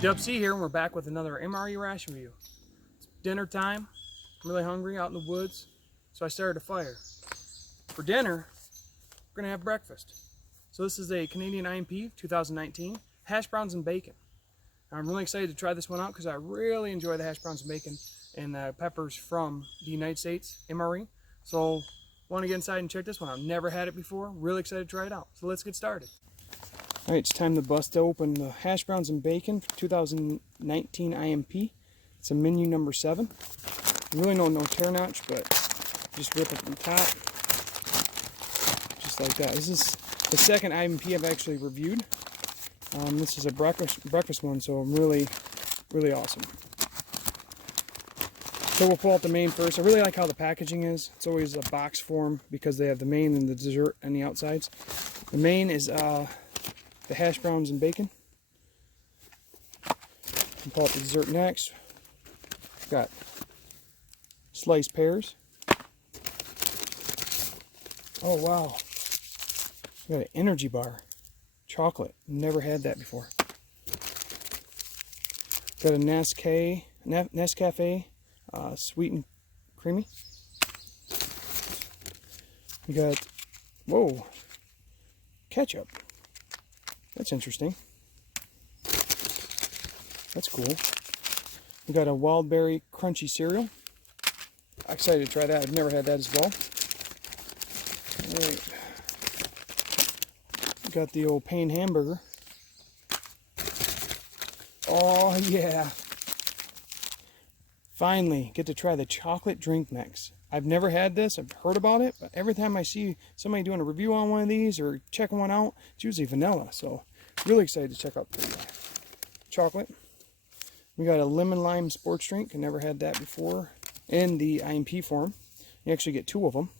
Dubsy here, and we're back with another MRE ration review. It's dinner time. I'm really hungry out in the woods, so I started a fire. For dinner, we're gonna have breakfast. So this is a Canadian IMP 2019 hash browns and bacon. I'm really excited to try this one out because I really enjoy the hash browns and bacon and the peppers from the United States MRE. So want to get inside and check this one out. Never had it before. Really excited to try it out. So let's get started. All right, it's time to bust open the hash browns and bacon for 2019 IMP. It's a menu number 7. Really no tear notch, but just rip it from the top, just like that. This is the second IMP I've actually reviewed. This is a breakfast one, so really awesome. So we'll pull out the main first. I really like how the packaging is. It's always a box form because they have the main and the dessert on the outsides. The main is the hash browns and bacon. We'll pull out the dessert next. We've got sliced pears. Oh wow. We got an energy bar. Chocolate. Never had that before. Got a Nescafe sweet and creamy. We got, whoa, ketchup. That's interesting. That's cool. We got a wild berry crunchy cereal. Excited to try that. I've never had that as well. All right. We got the old Pain hamburger. Oh yeah. Finally get to try the chocolate drink mix. I've never had this. I've heard about it, but every time I see somebody doing a review on one of these or checking one out, it's usually vanilla. So really excited to check out the chocolate. We got a lemon lime sports drink. I never had that before in the IMP form. You actually get 2 of them.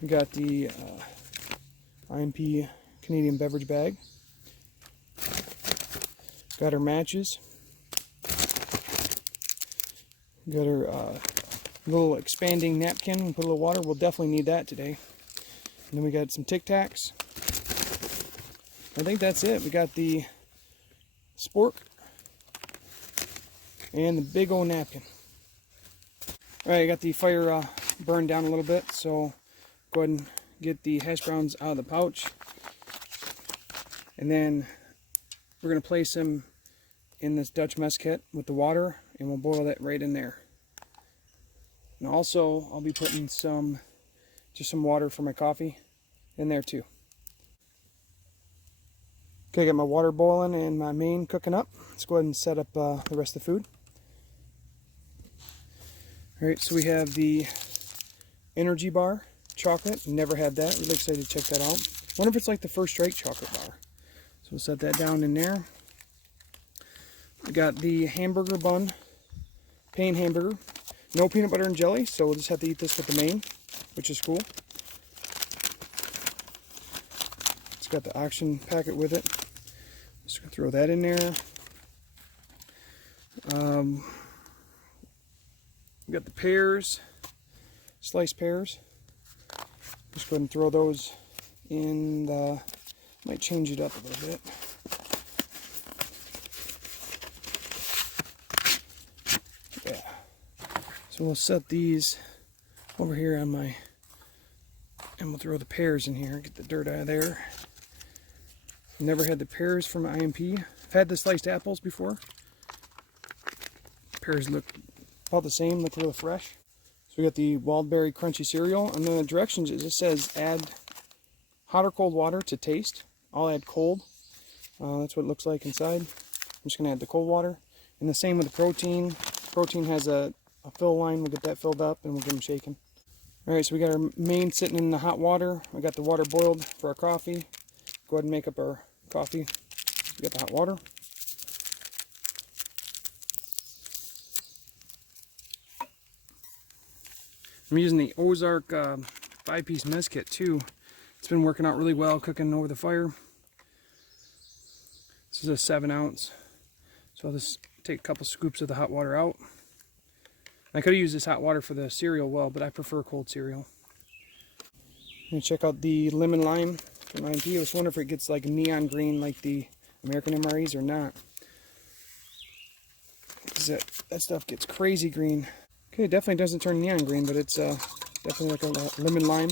We got the IMP Canadian beverage bag. Got our matches. Got our little expanding napkin and put a little water. We'll definitely need that today. And then we got some Tic Tacs. I think that's it. We got the spork and the big old napkin. Alright, I got the fire burned down a little bit, so go ahead and get the hash browns out of the pouch. And then we're going to place them in this Dutch mess kit with the water, and we'll boil that right in there. And also, I'll be putting just some water for my coffee in there too. Okay, I got my water boiling and my main cooking up. Let's go ahead and set up the rest of the food. Alright, so we have the energy bar, chocolate. Never had that. Really excited to check that out. Wonder if it's like the First Strike chocolate bar. So we'll set that down in there. We got the hamburger bun, Pain hamburger. No peanut butter and jelly, so we'll just have to eat this with the main, which is cool. It's got the oxygen packet with it. Just gonna throw that in there. We got the pears, sliced pears. Just go ahead and throw those in the, might change it up a little bit. Yeah. So we'll set these over here on my, and we'll throw the pears in here, get the dirt out of there. Never had the pears from IMP. I've had the sliced apples before. Pears look about the same, look real fresh. So we got the wild berry crunchy cereal, and the directions, it just says add hot or cold water to taste. I'll add cold. That's what it looks like inside. I'm just gonna add the cold water. And the same with the protein. Protein has a fill line. We'll get that filled up and we'll get them shaken. Alright, so we got our main sitting in the hot water. I got the water boiled for our coffee. Go ahead and make up our coffee. We got the hot water. I'm using the Ozark 5-piece mess kit too. It's been working out really well cooking over the fire. This is a 7-ounce. So I'll just take a couple scoops of the hot water out. I could have used this hot water for the cereal well, but I prefer cold cereal. I'm going to check out the lemon lime from IMP. I was wondering if it gets like a neon green like the American MREs or not. that stuff gets crazy green. Okay, it definitely doesn't turn neon green, but it's definitely like a lemon lime,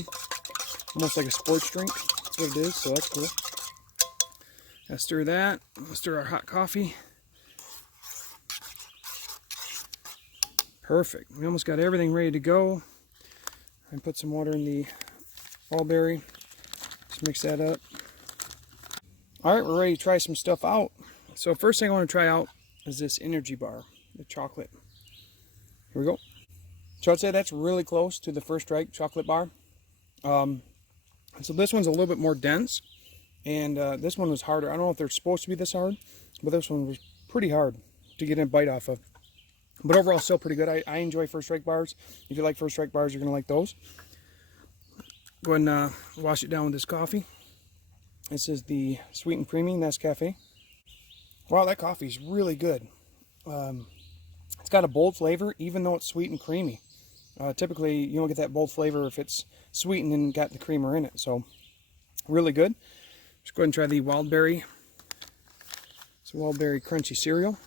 almost like a sports drink. That's what it is, so that's cool. Gotta stir that. Let's stir our hot coffee. Perfect. We almost got everything ready to go. And put some water in the mulberry. Just mix that up. Alright, we're ready to try some stuff out. So first thing I want to try out is this energy bar, the chocolate. Here we go. So I'd say that's really close to the First Strike chocolate bar. So this one's a little bit more dense, and this one was harder. I don't know if they're supposed to be this hard, but this one was pretty hard to get a bite off of. But overall, still pretty good. I enjoy First Strike bars. If you like First Strike bars, you're going to like those. Go ahead and wash it down with this coffee. This is the Sweet and Creamy Nescafe. Wow, that coffee is really good. It's got a bold flavor, even though it's sweet and creamy. Typically, you don't get that bold flavor if it's sweetened and got the creamer in it. So, really good. Just go ahead and try the Wildberry. It's a Wildberry crunchy cereal.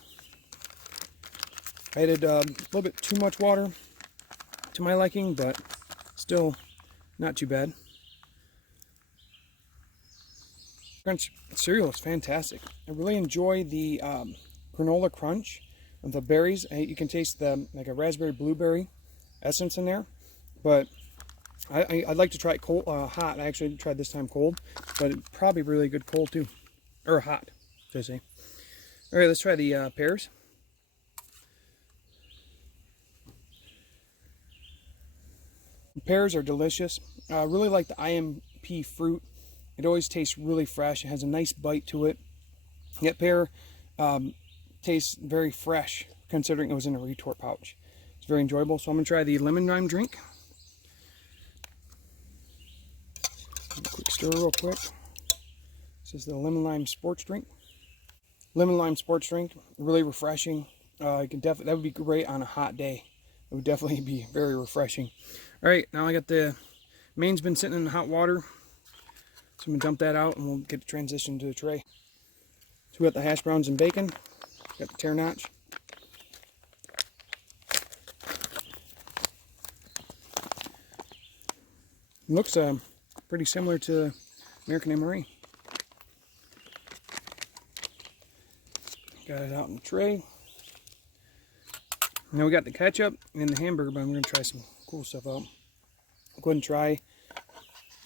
I added a little bit too much water to my liking, but still not too bad. Crunch cereal is fantastic. I really enjoy the granola crunch of the berries. You can taste the like a raspberry blueberry essence in there, but I'd like to try it cold, hot. I actually tried this time cold, but it's probably really good cold too, or hot, should I say. All right, let's try the pears. The pears are delicious. I really like the IMP fruit. It always tastes really fresh. It has a nice bite to it. That pear tastes very fresh, considering it was in a retort pouch. It's very enjoyable. So I'm going to try the lemon lime drink. A quick stir real quick. This is the lemon lime sports drink. Lemon lime sports drink, really refreshing. You can that would be great on a hot day. It would definitely be very refreshing. All right, now I got the main's been sitting in hot water. So I'm going to dump that out and we'll get the transition to the tray. So we got the hash browns and bacon. Got the tear notch. It looks pretty similar to American MRE. Got it out in the tray. Now we got the ketchup and the hamburger bun. We're going to try some cool stuff out. Go ahead and try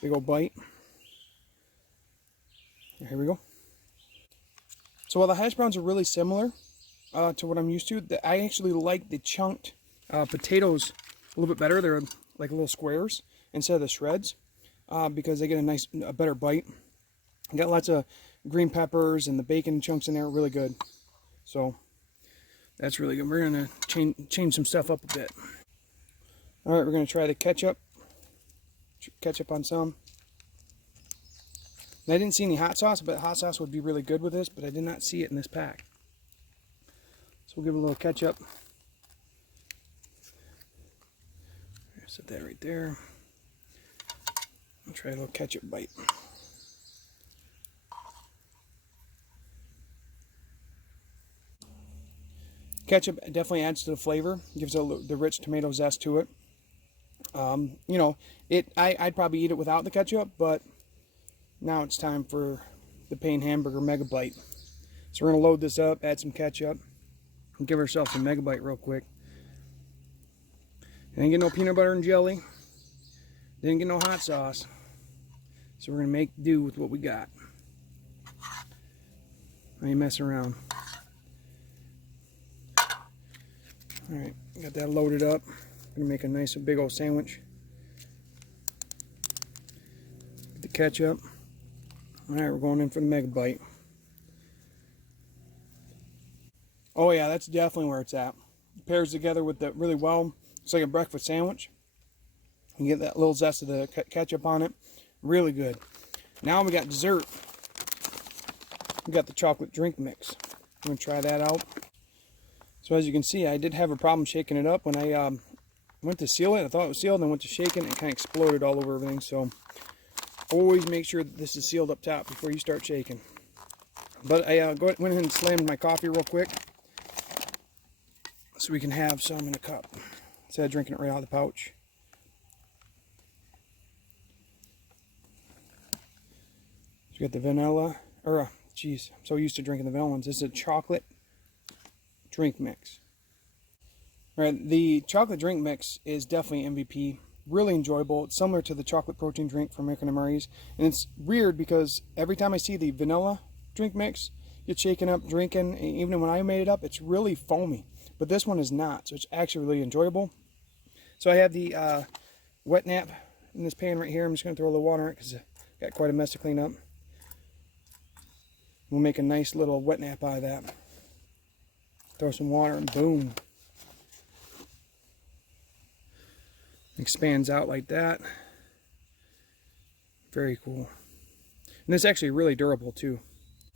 big old bite. Here we go. So while the hash browns are really similar to what I'm used to, I actually like the chunked potatoes a little bit better. They're like little squares instead of the shreds because they get a better bite. I got lots of green peppers and the bacon chunks in there, really good. So that's really good. We're going to change some stuff up a bit. All right, we're going to try the ketchup. Ketchup on some. And I didn't see any hot sauce, but hot sauce would be really good with this, but I did not see it in this pack. So we'll give it a little ketchup. Set that right there. I'll try a little ketchup bite. Ketchup definitely adds to the flavor, gives the rich tomato zest to it. You know, I'd probably eat it without the ketchup, but now it's time for the Pain Hamburger Mega Bite. So we're going to load this up, add some ketchup, and give ourselves a Mega Bite real quick. Didn't get no peanut butter and jelly. Didn't get no hot sauce. So we're going to make do with what we got. I ain't messing around. Alright, got that loaded up. Gonna make a nice big old sandwich. Get the ketchup. Alright, we're going in for the Mega Bite. Oh yeah, that's definitely where it's at. It pairs together with the really well. It's like a breakfast sandwich. You get that little zest of the ketchup on it. Really good. Now we got dessert. We got the chocolate drink mix. I'm gonna try that out. So as you can see, I did have a problem shaking it up when I went to seal it. I thought it was sealed, and went to shake it, and it kind of exploded all over everything. So always make sure that this is sealed up top before you start shaking. But I went ahead and slammed my coffee real quick. so we can have some in a cup instead of drinking it right out of the pouch. So we got the vanilla, or geez, I'm so used to drinking the vanilla ones. This is a chocolate drink mix. All right, the chocolate drink mix is definitely MVP. Really enjoyable. It's similar to the chocolate protein drink from American MREs. And it's weird because every time I see the vanilla drink mix, get shaken up, drinking, and even when I made it up, it's really foamy. But this one is not, so it's actually really enjoyable. So I have the wet nap in this pan right here. I'm just going to throw a little water in it because I got quite a mess to clean up. We'll make a nice little wet nap out of that. Throw some water and boom. Expands out like that. Very cool. And this is actually really durable too.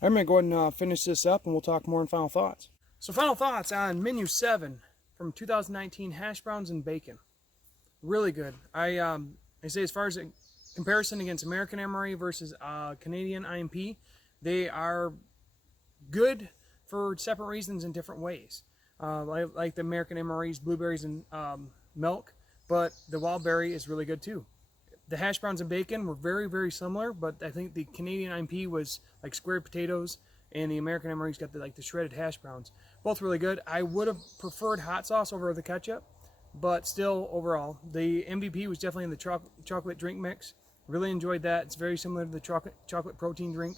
I'm going to go ahead and finish this up and we'll talk more in final thoughts. So final thoughts on menu 7 from 2019 hash browns and bacon. Really good. I say as far as a comparison against American MRE versus Canadian IMP, they are good for separate reasons in different ways. Like the American MREs, blueberries and milk, but the wild berry is really good too. The hash browns and bacon were very, very similar, but I think the Canadian IMP was like squared potatoes, and the American MRE's got the shredded hash browns. Both really good. I would have preferred hot sauce over the ketchup, but still, overall, the MVP was definitely in the chocolate drink mix. Really enjoyed that. It's very similar to the chocolate protein drink.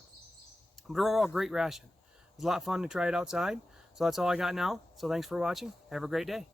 But overall, great ration. It was a lot of fun to try it outside. So that's all I got now. So thanks for watching. Have a great day.